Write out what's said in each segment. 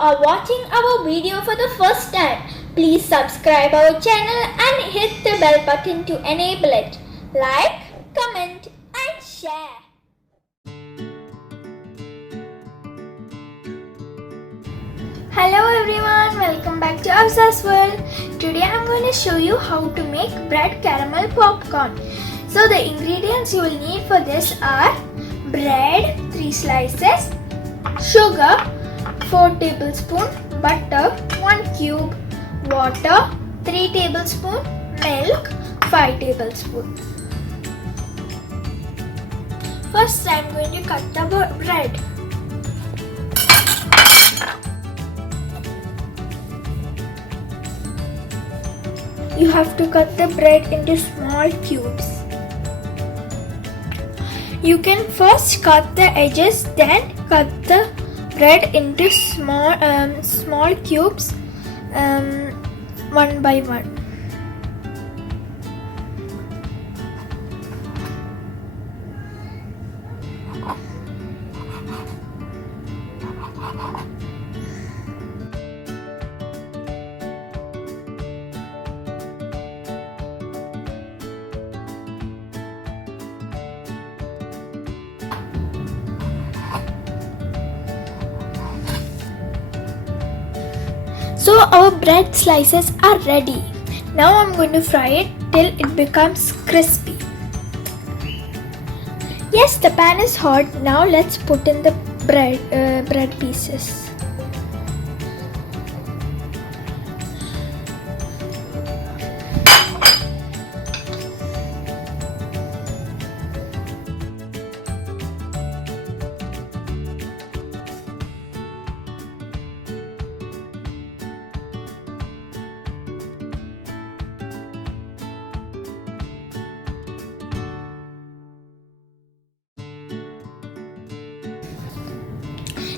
are watching our video for the first time, please subscribe our channel and hit the bell button to enable it. Like, comment and share. Hello everyone, welcome back to Afza's world. Today I am going to show you how to make bread caramel popcorn. So the ingredients you will need for this are bread 3 slices, sugar 4 tablespoons, butter 1 cube, water 3 tablespoons, milk 5 tablespoons. First I am going to cut the bread. You have to cut the bread into small cubes. You can first cut the edges, then cut the bread into small cubes one by one. So our bread slices are ready. Now I'm going to fry it till it becomes crispy. Yes, the pan is hot. Now let's put in the bread pieces.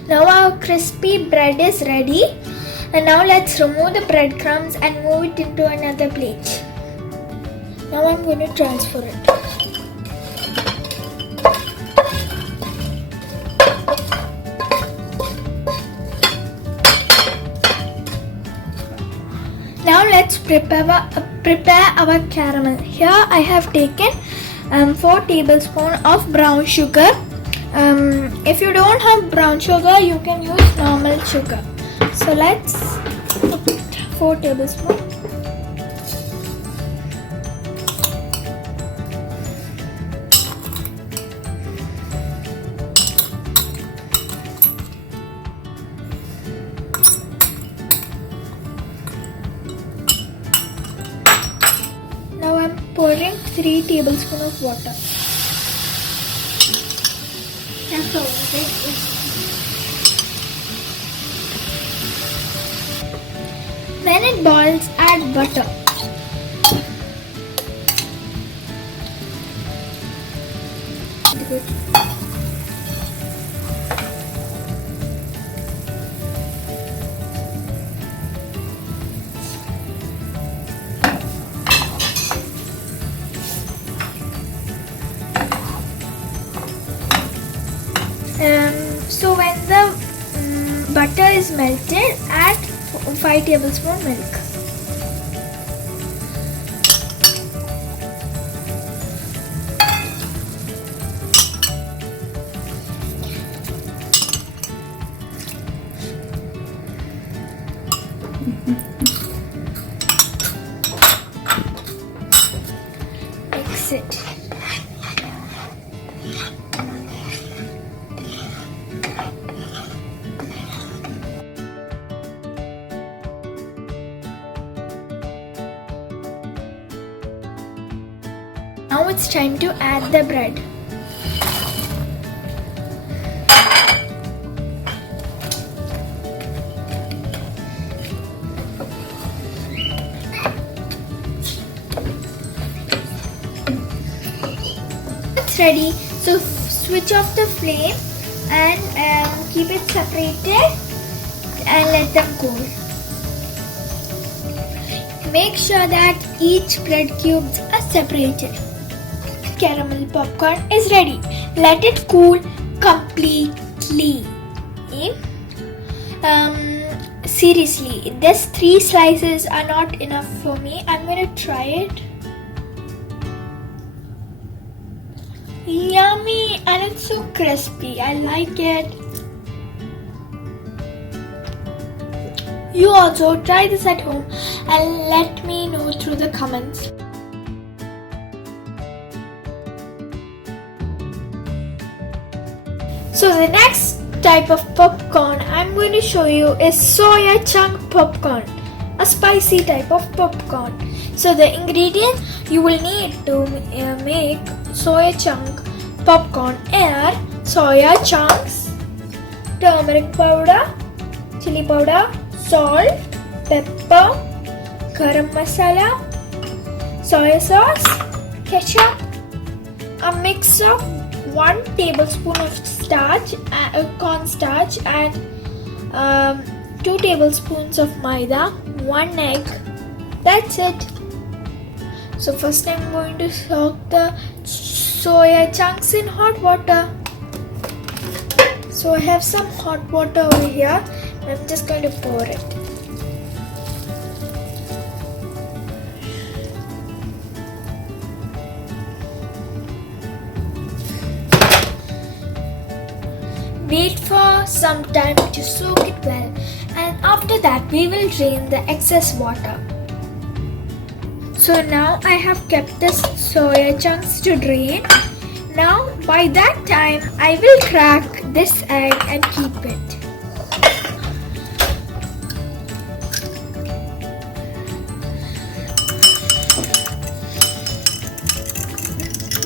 Now our crispy bread is ready, and now let's remove the breadcrumbs and move it into another plate. Now I'm going to transfer it. Now let's prepare our caramel. Here I have taken 4 tablespoons of brown sugar. If you don't have brown sugar, you can use normal sugar. So let's put 4 tablespoons. Now I'm pouring 3 tablespoons of water. When it boils, add butter. Good. So when the butter is melted, add 5 tablespoons milk. Mix it. Now it's time to add the bread. It's ready. So switch off the flame and keep it separated and let them cool. Make sure that each bread cubes are separated. Caramel popcorn is ready. Let it cool completely. Seriously, these 3 slices are not enough for me. I'm gonna try it. Yummy, and it's so crispy. I like it. You also try this at home and let me know through the comments. So the next type of popcorn I'm going to show you is soya chunk popcorn, a spicy type of popcorn. So the ingredients you will need to make soya chunk popcorn are soya chunks, turmeric powder, chili powder, salt, pepper, garam masala, soy sauce, ketchup, a mix of 1 tablespoon of starch, cornstarch, and 2 tablespoons of maida, 1 egg. That's it. So first I'm going to soak the soya chunks in hot water. So I have some hot water over here. I'm just going to pour it. Wait for some time to soak it well, and after that we will drain the excess water. So now I have kept the soya chunks to drain. Now by that time I will crack this egg and keep it.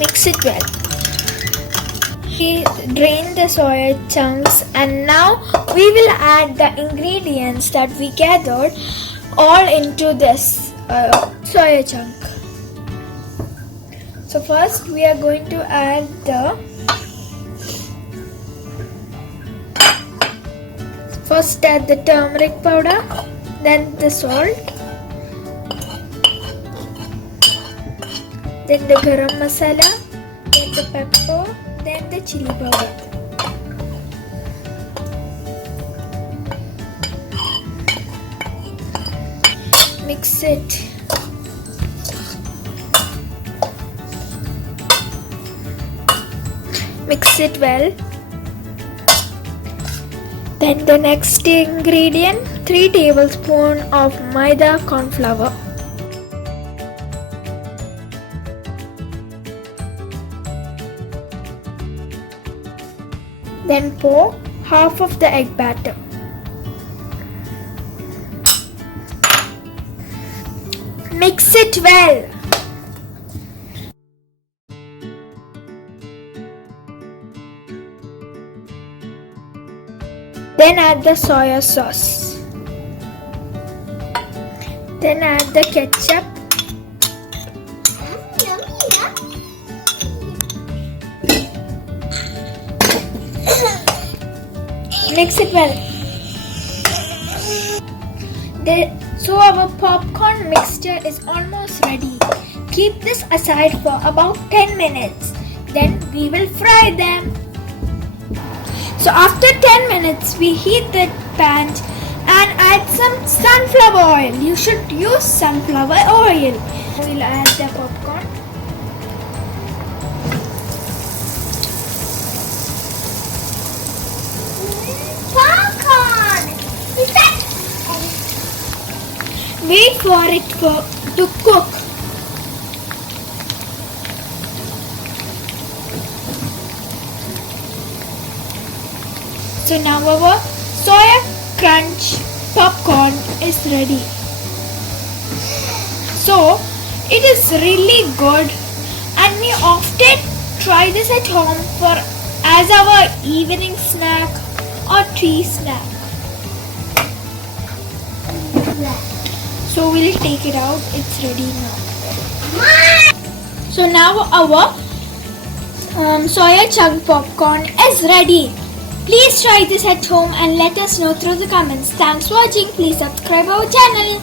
Mix it well. Drain the soya chunks, and now we will add the ingredients that we gathered all into this soya chunk. So first we are going to add the turmeric powder, then the salt, then the garam masala, then the pepper, then the chili powder. Mix it. Mix it well. Then the next ingredient, 3 tablespoons of maida corn flour. Then pour half of the egg batter. Mix it well. Then add the soya sauce. Then add the ketchup. Mix it well. So our popcorn mixture is almost ready. Keep this aside for about 10 minutes. Then we will fry them. So after 10 minutes, we heat the pan and add some sunflower oil. You should use sunflower oil. We'll add the popcorn. Wait for it to cook. So now our soya crunch popcorn is ready. So it is really good, and we often try this at home as our evening snack or tea snack. So we'll take it out. It's ready now. So now our soya chunk popcorn is ready. Please try this at home and let us know through the comments. Thanks for watching. Please subscribe our channel.